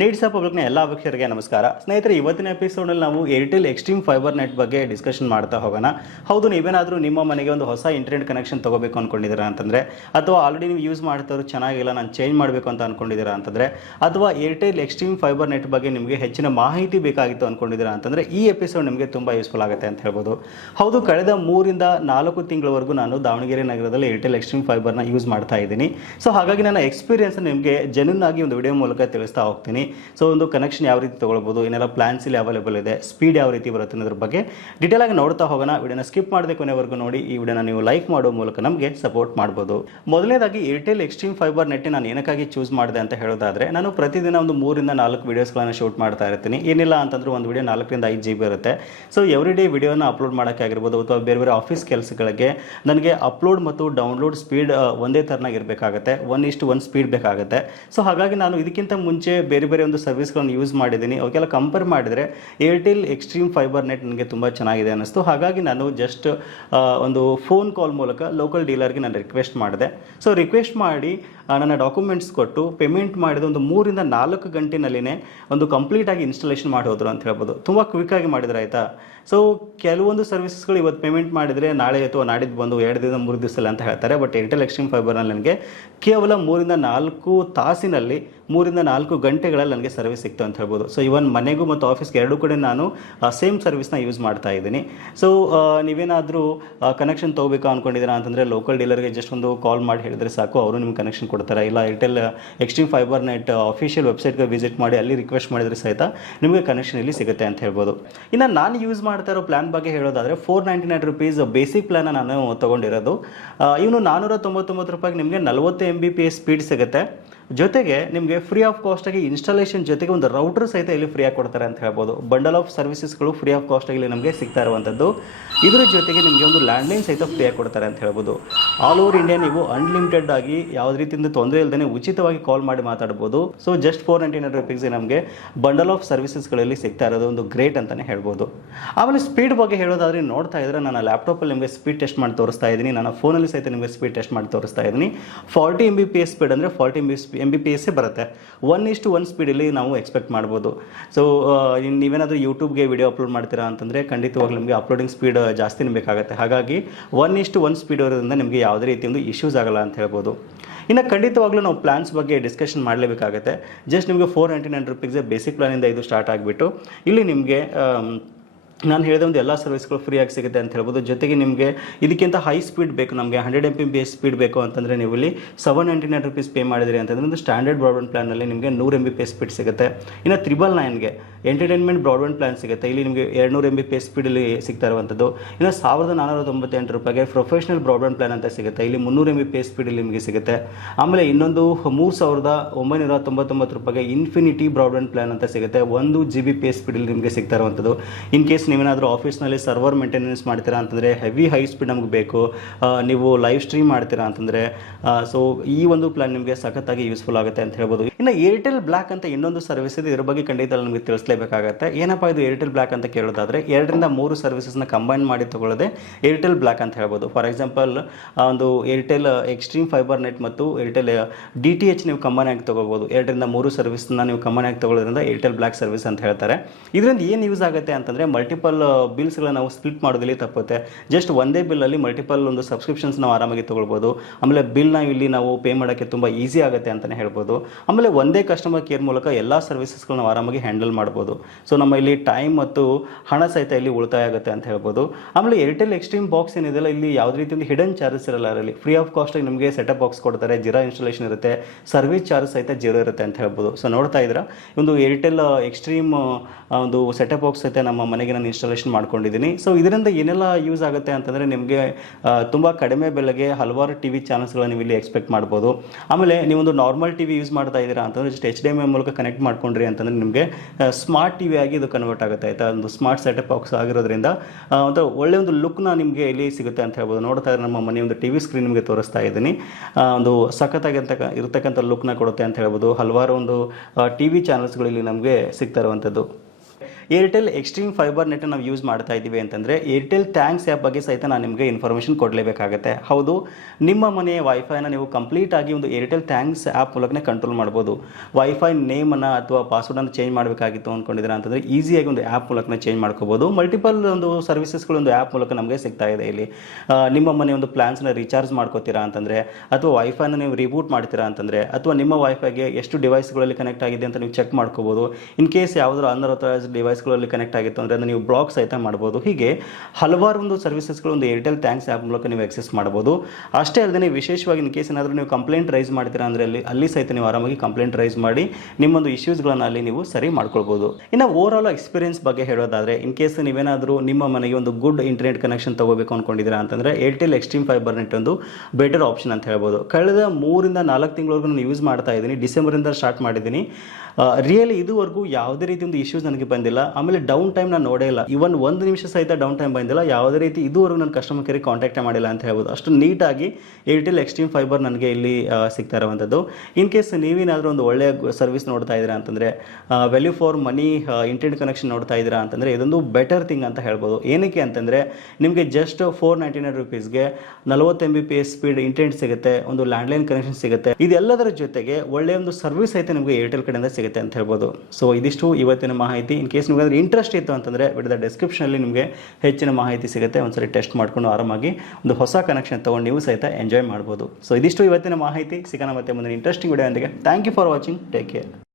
Needs of ಪಬ್ಲಿಕ್ನ ಎಲ್ಲ ವೀಕ್ಷಕರಿಗೆ ನಮಸ್ಕಾರ. ಸ್ನೇಹಿತರೆ, ಇವತ್ತಿನ ಎಪಿಸೋಡಲ್ಲಿ ನಾವು ಏರ್ಟೆಲ್ ಎಕ್ಸ್ಟ್ರೀಮ್ ಫೈಬರ್ ನೆಟ್ ಬಗ್ಗೆ ಡಿಸ್ಕಷನ್ ಮಾಡ್ತಾ ಹೋಗೋಣ. ಹೌದು, ನೀವೇನಾದರೂ ನಿಮ್ಮ ಮನೆಗೆ ಒಂದು ಹೊಸ ಇಂಟರ್ನೆಟ್ ಕನೆಕ್ಷನ್ ತಗೋಬೇಕು ಅಂದ್ಕೊಂಡಿದ್ದೀರಾ ಅಂತಂದರೆ, ಅಥವಾ ಆಲ್ರೆಡಿ ನೀವು ಯೂಸ್ ಮಾಡ್ತಾರೋ ಚೆನ್ನಾಗಿಲ್ಲ, ನಾನು ಚೇಂಜ್ ಮಾಡಬೇಕು ಅಂತ ಅಂದ್ಕೊಂಡಿದ್ದೀರಾ ಅಂತಂದರೆ, ಅಥವಾ ಏರ್ಟೆಲ್ ಎಕ್ಸ್ಟ್ರೀಮ್ ಫೈಬರ್ ನೆಟ್ ಬಗ್ಗೆ ನಿಮಗೆ ಹೆಚ್ಚಿನ ಮಾಹಿತಿ ಬೇಕಾಗಿತ್ತು ಅಂದ್ಕೊಂಡಿದ್ದೀರಾ ಅಂತಂದರೆ, ಈ ಎಪಿಸೋಡ್ ನಿಮಗೆ ತುಂಬ ಯೂಸ್ಫುಲ್ ಆಗುತ್ತೆ ಅಂತ ಹೇಳ್ಬೋದು. ಹೌದು, ಕಳೆದ ಮೂರಿಂದ ನಾಲ್ಕು ತಿಂಗಳವರೆಗೂ ನಾನು ದಾವಣಗೆರೆ ನಗರದಲ್ಲಿ ಏರ್ಟೆಲ್ ಎಕ್ಸ್ಟ್ರೀಮ್ ಫೈಬರ್ನ ಯೂಸ್ ಮಾಡ್ತಾ ಇದ್ದೀನಿ. ಸೊ ಹಾಗಾಗಿ ನನ್ನ ಎಕ್ಸ್ಪೀರಿಯನ್ಸ್ ನಿಮಗೆ ಜನನ್ನಾಗಿ ಒಂದು ವಿಡಿಯೋ ಮೂಲಕ ತಿಳಿಸ್ತಾ ಹೋಗ್ತೀನಿ. ಸೊ ಒಂದು ಕನೆಕ್ಷನ್ ಯಾವ ರೀತಿ ತೊಗೊಳ್ಬೋದು, ಏನೆಲ್ಲ ಪ್ಲಾನ್ಸ್ ಇಲ್ಲಿ ಅವೈಲೇಬಲ್ ಇದೆ ಸ್ಪೀಡ್ ಯಾವ ರೀತಿ ಬರುತ್ತೆ ಅನ್ನೋದ್ರ ಬಗ್ಗೆ ಡೀಟೇಲ್ ಆಗಿ ನೋಡ್ತಾ ಹೋಗೋಣ. ವಿಡಿಯೋನ ಸ್ಕಿಪ್ ಮಾಡದೆ ಕೊನೆವರೆಗೂ ನೋಡಿ, ಈ ವಿಡಿಯೋನ ನೀವು ಲೈಕ್ ಮಾಡೋ ಮೂಲಕ ನಮಗೆ ಸಪೋರ್ಟ್ ಮಾಡ್ಬೋದು. ಮೊದಲನೇದಾಗಿ ಏರ್ಟೆಲ್ ಎಕ್ಸ್ಟ್ರೀಮ್ ಫೈಬರ್ ನೆಟ್ ನಾನು ಏನಕ್ಕಾಗಿ ಚೂಸ್ ಮಾಡಿದೆ ಅಂತ ಹೇಳೋದಾದ್ರೆ, ನಾನು ಪ್ರತಿದಿನ ಒಂದು ಮೂರಿಂದ ನಾಲ್ಕು ವೀಡಿಯೋಸ್ಗಳನ್ನು ಶೂಟ್ ಮಾಡ್ತಾ ಇರ್ತೀನಿ. ಏನಿಲ್ಲ ಅಂತಂದ್ರೆ ಒಂದು ವಿಡಿಯೋ ನಾಲ್ಕರಿಂದ ಐದು ಜಿ ಬಿ ಇರುತ್ತೆ ಸೊ ಎವ್ರಿ ಡೇ ವಿಡಿಯೋನ ಅಪ್ಲೋಡ್ ಮಾಡೋಕ್ಕಾಗಿರ್ಬೋದು ಅಥವಾ ಬೇರೆ ಬೇರೆ ಆಫೀಸ್ ಕೆಲಸಗಳಿಗೆ ನನಗೆ ಅಪ್ಲೋಡ್ ಮತ್ತು ಡೌನ್ಲೋಡ್ ಸ್ಪೀಡ್ ಒಂದೇ ಥರನಾಗಿರಬೇಕಾಗತ್ತೆ ಒನ್ ಇಷ್ಟು ಒನ್ ಸ್ಪೀಡ್ ಬೇಕಾಗುತ್ತೆ. ಸೊ ಹಾಗಾಗಿ ನಾನು ಇದಕ್ಕಿಂತ ಮುಂಚೆ ಬೇರೆ ಬೇರೆ ಒಂದು ಸರ್ವಿಸ್ಗಳನ್ನು ಯೂಸ್ ಮಾಡಿದ್ದೀನಿ. ಅವಕ್ಕೆಲ್ಲ ಕಂಪೇರ್ ಮಾಡಿದರೆ ಏರ್ಟೆಲ್ ಎಕ್ಸ್ಟ್ರೀಮ್ ಫೈಬರ್ ನೆಟ್ ನನಗೆ ತುಂಬ ಚೆನ್ನಾಗಿದೆ ಅನ್ನಿಸ್ತು. ಹಾಗಾಗಿ ನಾನು ಜಸ್ಟ್ ಒಂದು ಫೋನ್ ಕಾಲ್ ಮೂಲಕ ಲೋಕಲ್ ಡೀಲರ್ಗೆ ನಾನು ರಿಕ್ವೆಸ್ಟ್ ಮಾಡಿದೆ. ಸೊ ರಿಕ್ವೆಸ್ಟ್ ಮಾಡಿ ನನ್ನ ಡಾಕ್ಯುಮೆಂಟ್ಸ್ ಕೊಟ್ಟು ಪೇಮೆಂಟ್ ಮಾಡಿದ ಒಂದು ಮೂರಿಂದ ನಾಲ್ಕು ಗಂಟೆನಲ್ಲಿನೇ ಒಂದು ಕಂಪ್ಲೀಟ್ ಆಗಿ ಇನ್ಸ್ಟಾಲೇಷನ್ ಮಾಡಿ ಹೋದರು ಅಂತ ಹೇಳ್ಬೋದು. ತುಂಬ ಕ್ವಿಕ್ಕಾಗಿ ಮಾಡಿದ್ರು ಆಯಿತಾ? ಸೊ ಕೆಲವೊಂದು ಸರ್ವಿಸಸ್ಗಳು ಇವತ್ತು ಪೇಮೆಂಟ್ ಮಾಡಿದರೆ ನಾಳೆ ಅಥವಾ ನಾಡಿದ್ದು ಬಂದು ಎರಡು ದಿನ, ಮೂರು ದಿವಸದಲ್ಲಿ ಅಂತ ಹೇಳ್ತಾರೆ. ಬಟ್ ಏರ್ಟೆಲ್ ಎಕ್ಸ್ಟ್ರೀಮ್ ಫೈಬರ್ನಲ್ಲಿ ನನಗೆ ಕೇವಲ ಮೂರಿಂದ ನಾಲ್ಕು ತಾಸಿನಲ್ಲಿ ಮೂರಿಂದ ನಾಲ್ಕು ಗಂಟೆಗಳಲ್ಲಿ ನನಗೆ ಸರ್ವಿಸ್ ಸಿಕ್ತು ಅಂತ ಹೇಳ್ಬೋದು. ಸೊ ಇವನ್ ಮನೆಗೂ ಮತ್ತು ಆಫೀಸ್ಗೆ ಎರಡೂ ಕಡೆ ನಾನು ಸೇಮ್ ಸರ್ವಿಸ್ನ ಯೂಸ್ ಮಾಡ್ತಾ ಇದ್ದೀನಿ. ಸೊ ನೀವೇನಾದರೂ ಕನೆಕ್ಷನ್ ತೊಗೋಬೇಕು ಅಂದ್ಕೊಂಡಿದ್ದೀರಾ ಅಂತಂದರೆ ಲೋಕಲ್ ಡೀಲರ್ಗೆ ಜಸ್ಟ್ ಒಂದು ಕಾಲ್ ಮಾಡಿ ಹೇಳಿದ್ರೆ ಸಾಕು. ಅವರು ನಿಮ್ಗೆ ಕನೆಕ್ಷನ್ ಕೊಡ್ತಾರೆ. ಇಲ್ಲ Airtel Xstream fiber net official ವೆಬ್ಸೈಟ್ಗೆ ವಿಸಿಟ್ ಮಾಡಿ, ಅಲ್ಲಿ ರಿಕ್ವೆಸ್ಟ್ ಮಾಡಿದ್ರೆ ಸಹಿತ ನಿಮಗೆ ಕನೆಕ್ಷನ್ ಇಲ್ಲಿ ಸಿಗುತ್ತೆ ಅಂತ ಹೇಳ್ಬೋದು. ಇನ್ನು ನಾನು ಯೂಸ್ ಮಾಡ್ತಾ ಇರೋ ಪ್ಲಾನ್ ಬಗ್ಗೆ ಹೇಳೋದಾದರೆ four ninety nine rupees basic plan ನಾನು ತೊಗೊಂಡಿರೋದು. ಇವನು ನಾನ್ನೂರ ತೊಂಬತ್ತೊಂಬತ್ತು ರೂಪಾಯಿಗೆ ನಿಮಗೆ ನಲವತ್ತು M B P S speed ಸಿಗುತ್ತೆ. ಜೊತೆಗೆ ನಿಮಗೆ ಫ್ರೀ ಆಫ್ ಕಾಸ್ಟಾಗಿ ಇನ್ಸ್ಟಾಲೇಷನ್ ಜೊತೆಗೆ ಒಂದು ರೌಟರ್ ಸಹಿತ ಇಲ್ಲಿ ಫ್ರೀಯಾಗಿ ಕೊಡ್ತಾರೆ ಅಂತ ಹೇಳ್ಬೋದು. ಬಂಡಲ್ ಆಫ್ ಸರ್ವಿಸಸ್ಗಳು ಫ್ರೀ ಆಫ್ ಕಾಸ್ಟಾಗಿ ಇಲ್ಲಿ ನಮಗೆ ಸಿಗ್ತಾ ಇರುವಂಥದ್ದು. ಇದರ ಜೊತೆಗೆ ನಿಮಗೆ ಒಂದು ಲ್ಯಾಂಡ್ಲೈನ್ ಸಹಿತ ಫ್ರೀಯಾಗಿ ಕೊಡ್ತಾರೆ ಅಂತ ಹೇಳ್ಬೋದು. ಆಲ್ ಓವರ್ ಇಂಡಿಯಾ ನೀವು ಅನ್ಲಿಮಿಟೆಡ್ ಆಗಿ ಯಾವುದೇ ರೀತಿಯಿಂದ ತೊಂದರೆ ಇಲ್ಲದೆ ಉಚಿತವಾಗಿ ಕಾಲ್ ಮಾಡಿ ಮಾತಾಡ್ಬೋದು. So just four ninety nine ರುಪೀಸ್ಗೆ ನಮಗೆ ಬಂಡಲ್ ಆಫ್ ಸರ್ವಿಸಸ್ಗಳಲ್ಲಿ ಸಿಗ್ತಾ ಇರೋದು ಒಂದು ಗ್ರೇಟ್ ಅಂತಲೇ ಹೇಳ್ಬೋದು. ಆಮೇಲೆ ಸ್ಪೀಡ್ ಬಗ್ಗೆ ಹೇಳೋದಾದ್ರೆ ನೋಡ್ತಾ ಇದ್ರೆ ನನ್ನ ಲ್ಯಾಪ್ಟಾಪಲ್ಲಿ ನಿಮಗೆ ಸ್ಪೀಡ್ ಟೆಸ್ಟ್ ಮಾಡಿ ತೋರಿಸ್ತಾ ಇದ್ದೀನಿ. ನನ್ನ ಫೋನಲ್ಲಿ ಸಹಿತ ನಿಮಗೆ ಸ್ಪೀಡ್ ಟೆಸ್ಟ್ ಮಾಡಿ ತೋರಿಸ್ತಾ ಇದ್ದೀನಿ. Forty M B P S speed ಅಂದರೆ forty M B M B P essay ಬರುತ್ತೆ. ಒನ್ ಇಷ್ಟು ಒನ್ ಸ್ಪೀಡಲ್ಲಿ ನಾವು ಎಕ್ಸ್ಪೆಕ್ಟ್ ಮಾಡ್ಬೋದು. ಸೊ ನೀವೇನಾದರೂ ಯೂಟ್ಯೂಬ್ಗೆ ವಿಡಿಯೋ ಅಪ್ಲೋಡ್ ಮಾಡ್ತೀರಾ ಅಂತಂದರೆ ಖಂಡಿತವಾಗ್ಲೂ ನಿಮಗೆ ಅಪ್ಲೋಡಿಂಗ್ ಸ್ಪೀಡ್ ಜಾಸ್ತಿನೇ ಬೇಕಾಗುತ್ತೆ. ಹಾಗಾಗಿ ಒನ್ ಇಷ್ಟು ಒನ್ ಸ್ಪೀಡ್ ಇರೋದ್ರಿಂದ ನಿಮಗೆ ಯಾವುದೇ ರೀತಿ ಒಂದು ಇಶ್ಯೂಸ್ ಆಗಲ್ಲ ಅಂತ ಹೇಳ್ಬೋದು. ಇನ್ನು ಖಂಡಿತವಾಗ್ಲೂ ನಾವು ಪ್ಲಾನ್ಸ್ ಬಗ್ಗೆ ಡಿಸ್ಕಷನ್ ಮಾಡಲೇಬೇಕಾಗುತ್ತೆ. ಜಸ್ಟ್ ನಿಮಗೆ four ninety nine rupees basic ಪ್ಲಾನಿಂದ ಇದು ಸ್ಟಾರ್ಟ್ ಆಗಿಬಿಟ್ಟು, ಇಲ್ಲಿ ನಿಮಗೆ ನಾನು ಹೇಳಿದ ಒಂದು ಎಲ್ಲ ಸರ್ವಿಸ್ಗಳು ಫ್ರೀಯಾಗಿ ಸಿಗುತ್ತೆ ಅಂತ ಹೇಳ್ಬೋದು. ಜೊತೆಗೆ ನಿಮಗೆ ಇದಕ್ಕಿಂತ ಹೈ ಸ್ಪೀಡ್ ಬೇಕು, ನಮಗೆ hundred M P B S speed ಬೇಕು ಅಂತಂದರೆ ನೀವು ಇಲ್ಲಿ seven ninety nine rupees pay ಮಾಡಿದ್ರಿ ಅಂತಂದರೆ ಒಂದು ಸ್ಟ್ಯಾಂಡರ್ಡ್ ಬ್ರಾಡ್ಬ್ಯಾಂಡ್ ಪ್ಲಾನಲ್ಲಿ ನಿಮಗೆ ನೂರು M B P S speed ಸಿಗುತ್ತೆ. ಇನ್ನು ತ್ರಿಬಲ್ ನೈನ್ಗೆ ಎಂಟರ್ಟೈನ್ಮೆಂಟ್ ಬ್ರಾಡ್ಬ್ಯಾಂಡ್ ಪ್ಲಾನ್ ಸಿಗುತ್ತೆ. ಇಲ್ಲಿ ನಿಮಗೆ ಎರಡುನೂರು ಎಂ ಬಿ ಪಿ ಸ್ಪೀಡಲ್ಲಿ ಸಿಗ್ತಾ ಇರುವಂಥದ್ದು. ಇನ್ನು ಸಾವಿರದ ನಾನ್ನೂರ ತೊಂಬತ್ತೆಂಟು ರೂಪಾಯಿಗೆ ಪ್ರೊಫೆಷನಲ್ ಬ್ರಾಡ್ಬ್ಯಾಂಡ್ ಪ್ಲಾನ್ ಅಂತ ಸಿಗುತ್ತೆ. ಇಲ್ಲಿ ಮುನ್ನೂರು ಎಂ ಬಿ ಪಿ ಸ್ಪೀಡಲ್ಲಿ ನಿಮಗೆ ಸಿಗುತ್ತೆ. ಆಮೇಲೆ ಇನ್ನೊಂದು ಮೂರು ಸಾವಿರದ ಒಂಬೈನೂರ ತೊಂಬತ್ತೊಂಬತ್ತು ರೂಪಾಯಿಗೆ ಇನ್ಫಿನಿಟಿ ಬ್ರಾಡ್ಬ್ಯಾಂಡ್ ಪ್ಲಾನ್ ಅಂತ ಸಿಗುತ್ತೆ. ಒಂದು ಜಿ ಬಿ ಪಿ ಸ್ಪೀಡಲ್ಲಿ ನಿಮಗೆ ಸಿಗ್ತಾ ಇರುವಂಥದ್ದು. ಇನ್ ಕೇಸ್ ನೀವೇನಾದರೂ ಆಫೀಸ್ನಲ್ಲಿ ಸರ್ವರ್ ಮೇಂಟೆನೆನ್ಸ್ ಮಾಡ್ತೀರಾ ಅಂತಂದರೆ ಹೆವಿ ಹೈ ಸ್ಪೀಡ್ ನಮಗೆ ಬೇಕು. ನೀವು ಲೈವ್ ಸ್ಟ್ರೀಮ್ ಮಾಡ್ತೀರಾ ಅಂತಂದರೆ ಸೊ ಈ ಒಂದು ಪ್ಲಾನ್ ನಿಮಗೆ ಸಖತ್ತಾಗಿ ಯೂಸ್ಫುಲ್ ಆಗುತ್ತೆ ಅಂತ ಹೇಳ್ಬೋದು. ಇನ್ನು ಏರ್ಟೆಲ್ ಬ್ಲ್ಯಾಕ್ ಅಂತ ಇನ್ನೊಂದು ಸರ್ವಿಸ್ ಇದೆ. ಇದ್ರ ಬಗ್ಗೆ ಖಂಡಿತ ನಿಮಗೆ ತಿಳಿಸಲೇಬೇಕಾಗತ್ತೆ ಏನಪ್ಪ ಇದು ಏರ್ಟೆಲ್ ಬ್ಲ್ಯಾಕ್ ಅಂತ ಕೇಳೋದಾದ್ರೆ, ಎರಡರಿಂದ ಮೂರು ಸರ್ವಿಸಸ್ನ ಕಂಬೈನ್ ಮಾಡಿ ತಗೊಳ್ಳೋದೆ ಏರ್ಟೆಲ್ ಬ್ಲ್ಯಾಕ್ ಅಂತ ಹೇಳ್ಬೋದು. ಫಾರ್ ಎಕ್ಸಾಂಪಲ್ ಒಂದು ಏರ್ಟೆಲ್ ಎಕ್ಸ್ಟ್ರೀಮ್ ಫೈಬರ್ ನೆಟ್ ಮತ್ತು ಏರ್ಟೆಲ್ ಡಿ ಟಿ ಎಚ್ ನೀವು ಕಂಬೈನ್ ಆಗಿ ತಗೋಬೋದು ಎರಡರಿಂದ ಮೂರು ಸರ್ವಿಸ್ನ ನೀವು ಕಂಬೈನ್ ಆಗಿ ತಗೊಳ್ಳೋದ್ರಿಂದ ಏರ್ಟೆಲ್ ಬ್ಲ್ಯಾಕ್ ಸರ್ವಿಸ್ ಅಂತ ಹೇಳ್ತಾರೆ. ಇದರಿಂದ ಏನು ಯೂಸ್ ಆಗುತ್ತೆ ಅಂತಂದರೆ ಮಲ್ಟಿಪಲ್ ಬಿಲ್ಸ್ಗಳನ್ನ ನಾವು ಸ್ಪ್ಲಿಟ್ ಮಾಡೋದಲ್ಲಿ ತಪ್ಪುತ್ತೆ. ಜಸ್ಟ್ ಒಂದೇ ಬಿಲ್ಲಲ್ಲಿ ಮಲ್ಟಿಪಲ್ ಒಂದು ಸಬ್ಸ್ಕ್ರಿಪ್ಷನ್ಸ್ ನಾವು ಆರಾಮಾಗಿ ತಗೊಳ್ಬೋದು. ಆಮೇಲೆ ಬಿಲ್ನ ಇಲ್ಲಿ ನಾವು ಪೇ ಮಾಡೋಕ್ಕೆ ತುಂಬ ಈಸಿ ಆಗುತ್ತೆ ಅಂತಲೇ ಹೇಳ್ಬೋದು. ಆಮೇಲೆ ಒಂದೇ ಕಸ್ಟಮರ್ ಕೇರ್ ಮೂಲಕ ಎಲ್ಲ ಸರ್ವಿಸಸ್ಗಳನ್ನ ಆರಾಮಾಗಿ ಹ್ಯಾಂಡಲ್ ಮಾಡ್ಬೋದು. ಸೊ ನಮ್ಮ ಇಲ್ಲಿ ಟೈಮ್ ಮತ್ತು ಹಣ ಸಹಿತ ಇಲ್ಲಿ ಉಳಿತಾಯ ಆಗುತ್ತೆ ಅಂತ ಹೇಳ್ಬೋದು. ಆಮೇಲೆ ಏರ್ಟೆಲ್ ಎಕ್ಸ್ಟ್ರೀಮ್ ಬಾಕ್ಸ್ ಏನಿದೆಯಲ್ಲ, ಇಲ್ಲಿ ಯಾವುದೇ ರೀತಿಯಿಂದ ಹಿಡನ್ ಚಾರ್ಜಸ್ ಇರಲ್ಲ ಅದರಲ್ಲಿ. ಫ್ರೀ ಆಫ್ ಕಾಸ್ಟಾಗಿ ನಿಮಗೆ ಸೆಟಪ್ ಬಾಕ್ಸ್ ಕೊಡ್ತಾರೆ ಜಿರಾ ಇನ್ಸ್ಟಾಲೇಷನ್ ಇರುತ್ತೆ ಸರ್ವಿಸ್ ಚಾರ್ಜ್ ಸಹಿತ ಜೀರೋ ಇರುತ್ತೆ ಅಂತ ಹೇಳ್ಬೋದು. ಸೊ ನೋಡ್ತಾ ಇದ್ದೀರಾ? ಒಂದು ಏರ್ಟೆಲ್ ಎಕ್ಸ್ಟ್ರೀಮ್ ಒಂದು ಸೆಟಪ್ ಬಾಕ್ಸ್ ಸಹಿತ ನಮ್ಮ ಮನೆಗೆ ನಾನು ಇನ್ಸ್ಟಾಲೇಷನ್ ಮಾಡ್ಕೊಂಡಿದ್ದೀನಿ. ಸೊ ಇದರಿಂದ ಏನೆಲ್ಲ ಯೂಸ್ ಆಗುತ್ತೆ ಅಂತಂದರೆ ನಿಮಗೆ ತುಂಬ ಕಡಿಮೆ ಬೆಲೆಗೆ ಹಲವಾರು ಟಿ ವಿ ಚಾನಲ್ಸ್ಗಳನ್ನ ನೀವು ಇಲ್ಲಿ ಎಕ್ಸ್ಪೆಕ್ಟ್ ಮಾಡ್ಬೋದು. ಆಮೇಲೆ ನೀವೊಂದು ನಾರ್ಮಲ್ ಟಿ ವಿ ಯೂಸ್ ಮಾಡ್ತಾ ಇದ್ದೀರಾ ಅಂತಂದರೆ ಜಸ್ಟ್ ಎಚ್ ಡಿ ಮೂಲಕ ಕನೆಕ್ಟ್ ಮಾಡ್ಕೊಂಡ್ರಿ ಅಂತಂದರೆ ನಿಮಗೆ ಸ್ಮಾರ್ಟ್ ಟಿ ವಿ ಆಗಿ ಇದು ಕನ್ವರ್ಟ್ ಆಗುತ್ತೆ, ಆಯಿತಾ? ಒಂದು ಸ್ಮಾರ್ಟ್ ಸೆಟಪ್ ಬಾಕ್ಸ್ ಆಗಿರೋದ್ರಿಂದ ಒಂದು ಒಳ್ಳೆ ಒಂದು ಲುಕ್ನ ನಿಮಗೆ ಇಲ್ಲಿ ಸಿಗುತ್ತೆ ಅಂತ ಹೇಳ್ಬೋದು. ನೋಡ್ತಾ ಇದ್ರೆ ನಮ್ಮ ಮನೆ ಒಂದು ಟಿ ವಿ ಸ್ಕ್ರೀನ್ ನಿಮಗೆ ತೋರಿಸ್ತಾ ಇದ್ದೀನಿ. ಒಂದು ಸಖತ್ತಾಗಿರ್ತಕ್ಕ, ಇರತಕ್ಕಂಥ ಲುಕ್ನ ಕೊಡುತ್ತೆ ಅಂತ ಹೇಳ್ಬೋದು. ಹಲವಾರು ಒಂದು ಟಿ ವಿ ಚಾನಲ್ಸ್ಗಳು ಇಲ್ಲಿ ನಮಗೆ ಸಿಗ್ತಾ ಇರುವಂಥದ್ದು. ಏರ್ಟೆಲ್ ಎಕ್ಸ್ಟ್ರೀಮ್ ಫೈಬರ್ ನೆಟ್ ನಾವು ಯೂಸ್ ಮಾಡ್ತಾ ಇದ್ದೀವಿ ಅಂತಂದರೆ ಏರ್ಟೆಲ್ ಥ್ಯಾಂಕ್ಸ್ ಆ್ಯಪ್ ಬಗ್ಗೆ ಸಹಿತ ನಾನು ನಿಮಗೆ ಇನ್ಫಾರ್ಮೇಷನ್ ಕೊಡಲೇಬೇಕಾಗುತ್ತೆ. ಹೌದು, ನಿಮ್ಮ ಮನೆಯ ವೈಫೈನ ನೀವು ಕಂಪ್ಲೀಟ್ ಆಗಿ ಒಂದು ಏರ್ಟೆಲ್ ಥ್ಯಾಂಕ್ಸ್ ಆ್ಯಪ್ ಮೂಲಕನೇ ಕಂಟ್ರೋಲ್ ಮಾಡ್ಬೋದು. ವೈಫೈ ನೇಮನ್ನು ಅಥವಾ ಪಾಸ್ವರ್ಡನ್ನು ಚೇಂಜ್ ಮಾಡಬೇಕಾಗಿತ್ತು ಅಂದ್ಕೊಂಡಿದ್ದೀರಾ ಅಂತಂದರೆ ಈಸಿಯಾಗಿ ಒಂದು ಆ್ಯಪ್ ಮೂಲಕನೇ ಚೇಂಜ್ ಮಾಡ್ಕೋಬೋದು. ಮಲ್ಟಿಪಲ್ ಒಂದು ಸರ್ವಿಸಸ್ಗಳು ಒಂದು ಆ್ಯಪ್ ಮೂಲಕ ನಮಗೆ ಸಿಗ್ತಾ ಇದೆ ಇಲ್ಲಿ. ನಿಮ್ಮ ಮನೆ ಒಂದು ಪ್ಲಾನ್ಸ್ನ ರೀಚಾರ್ಜ್ ಮಾಡ್ಕೋತೀರಾ ಅಂತಂದರೆ, ಅಥವಾ ವೈಫೈನ ನೀವು ರಿಬೂಟ್ ಮಾಡ್ತೀರಾ ಅಂತಂದರೆ, ಅಥವಾ ನಿಮ್ಮ ವೈಫೈಗೆ ಎಷ್ಟು ಡಿವೈಸ್ಗಳಲ್ಲಿ ಕನೆಕ್ಟ್ ಆಗಿದೆ ಅಂತ ನೀವು ಚೆಕ್ ಮಾಡ್ಕೋಬೋದು. ಇನ್ ಕೇಸ್ ಯಾವುದಾದ್ರು ಅನ್ಅಥರೈಸ್ ಡಿವೈಸ್ಗಳಲ್ಲಿ ಕನೆಕ್ಟ್ ಆಗಿತ್ತು ಅಂದರೆ ನೀವು ಬ್ಲಾಕ್ ಸಹಿತ ಮಾಡ್ಬೋದು. ಹೀಗೆ ಹಲವಾರು ಒಂದು ಸರ್ವಿಸಸ್ಗಳು ಒಂದು ಏರ್ಟೆಲ್ ಥ್ಯಾಂಕ್ಸ್ ಆ್ಯಪ್ ಮೂಲಕ ನೀವು ಆಕ್ಸೆಸ್ ಮಾಡ್ಬೋದು. ಅಷ್ಟೇ ಅಲ್ಲದೆ ವಿಶೇಷವಾಗಿ ಇನ್ ಕೇಸ್ ಏನಾದರೂ ನೀವು ಕಂಪ್ಲೇಂಟ್ ರೈಸ್ ಮಾಡ್ತೀರಾ ಅಂದರೆ ಅಲ್ಲಿ ಅಲ್ಲಿ ಸಹಿತ ನೀವು ಆರಾಮಾಗಿ ಕಂಪ್ಲೇಂಟ್ ರೈಸ್ ಮಾಡಿ ನಿಮ್ಮೊಂದು ಇಶ್ಯೂಸ್ಗಳನ್ನು ಅಲ್ಲಿ ನೀವು ಸರಿ ಮಾಡ್ಕೊಳ್ಬೋದು. ಇನ್ನು ಓವರ್ ಆಲ್ ಎಕ್ಸ್ಪೀರಿಯನ್ಸ್ ಬಗ್ಗೆ ಹೇಳೋದಾದರೆ ಇನ್ ಕೇಸ್ ನೀವೇನಾದರೂ ನಿಮ್ಮ ಮನೆಗೆ ಒಂದು ಗುಡ್ ಇಂಟರ್ನೆಟ್ ಕನೆಕ್ಷನ್ ತಗೋಬೇಕು ಅಂದ್ಕೊಂಡಿದ್ದೀರಾ ಅಂತಂದರೆ ಏರ್ಟೆಲ್ ಎಕ್ಸ್ಟ್ರೀಮ್ ಫೈಬರ್ ನೆಟ್ ಒಂದು ಬೆಟರ್ ಆಪ್ಷನ್ ಅಂತ ಹೇಳ್ಬೋದು. ಕಳೆದ ಮೂರಿಂದ ನಾಲ್ಕು ತಿಂಗಳವರೆಗೂ ನಾನು ಯೂಸ್ ಮಾಡ್ತಾ ಇದ್ದೀನಿ. ಡಿಸೆಂಬರಿಂದ ಸ್ಟಾರ್ಟ್ ಮಾಡಿದ್ದೀನಿ. ರಿಯಲಿ ಇದುವರೆಗೂ ಯಾವುದೇ ರೀತಿ ಒಂದು ಇಶ್ಯೂಸ್ ನನಗೆ ಬಂದಿಲ್ಲ. ಆಮೇಲೆ ಡೌನ್ ಟೈಮ್ ನಾನು ನೋಡೇ ಇಲ್ಲ. ಇವನ್ ಒಂದು ನಿಮಿಷ ಸಹಿತ ಡೌನ್ ಟೈಮ್ ಬಂದಿಲ್ಲ. ಯಾವುದೇ ರೀತಿ ಇದುವರೆಗೂ ನಾನು ಕಸ್ಟಮರ್ ಕೇರಿಗೆ ಕಾಂಟ್ಯಾಕ್ಟ್ ಮಾಡಿಲ್ಲ ಅಂತ ಹೇಳ್ಬೋದು. ಅಷ್ಟು ನೀಟಾಗಿ ಏರ್ಟೆಲ್ ಎಕ್ಸ್ಟ್ರೀಮ್ ಫೈಬರ್ ನನಗೆ ಇಲ್ಲಿ ಸಿಗ್ತಾ ಇರುವಂಥದ್ದು ಇನ್ ಕೇಸ್ ನೀವೇನಾದರೂ ಒಂದು ಒಳ್ಳೆಯ ಸರ್ವಿಸ್ ನೋಡ್ತಾ ಇದ್ದೀರಾ ಅಂತಂದರೆ value for money internet connection ನೋಡ್ತಾ ಇದ್ದೀರಾ ಅಂತಂದರೆ ಇದೊಂದು ಬೆಟರ್ ಥಿಂಗ್ ಅಂತ ಹೇಳ್ಬೋದು. ಏನಕ್ಕೆ ಅಂತಂದರೆ ನಿಮಗೆ ಜಸ್ಟ್ ಫೋರ್ ನೈಂಟಿ ನೈನ್ ರುಪೀಸ್ಗೆ ನಲವತ್ತು M B P S speed internet ಸಿಗುತ್ತೆ, ಒಂದು ಲ್ಯಾಂಡ್ಲೈನ್ ಕನೆಕ್ಷನ್ ಸಿಗುತ್ತೆ. ಇದೆಲ್ಲದರ ಜೊತೆಗೆ ಒಳ್ಳೆಯ ಒಂದು ಸರ್ವಿಸ್ ಐತೆ ನಿಮಗೆ ಏರ್ಟೆಲ್ ಕಡೆಯಿಂದ ಸಿಗುತ್ತೆ. ಅಂತ ಹೇಳ್ಬೋದು. ಸೊ ಇದಿಷ್ಟು ಇವತ್ತಿನ ಮಾಹಿತಿ. ಇನ್ ಕೇಸ್ ನಿಮಗೆ ಇಂಟ್ರೆಸ್ಟ್ ಇತ್ತು ಅಂತಂದರೆ, ವಿಡಿಯೋದ ಡಿಸ್ಕ್ರಿಪ್ಷನಲ್ಲಿ ನಿಮಗೆ ಹೆಚ್ಚಿನ ಮಾಹಿತಿ ಸಿಗುತ್ತೆ. ಒಂದ್ಸರಿ ಟೆಸ್ಟ್ ಮಾಡ್ಕೊಂಡು ಆರಾಮಾಗಿ ಒಂದು ಹೊಸ ಕನೆಕ್ಷನ್ ತೊಗೊಂಡು ನೀವು ಸಹಿತ ಎಂಜಾಯ್ ಮಾಡ್ಬೋದು. ಸೊ ಇದಿಷ್ಟು ಇವತ್ತಿನ ಮಾಹಿತಿ. ಸಿಗೋಣ ಮತ್ತೆ ಮುಂದಿನ interesting video ಅಂದಿಗೆ thank you for watching take care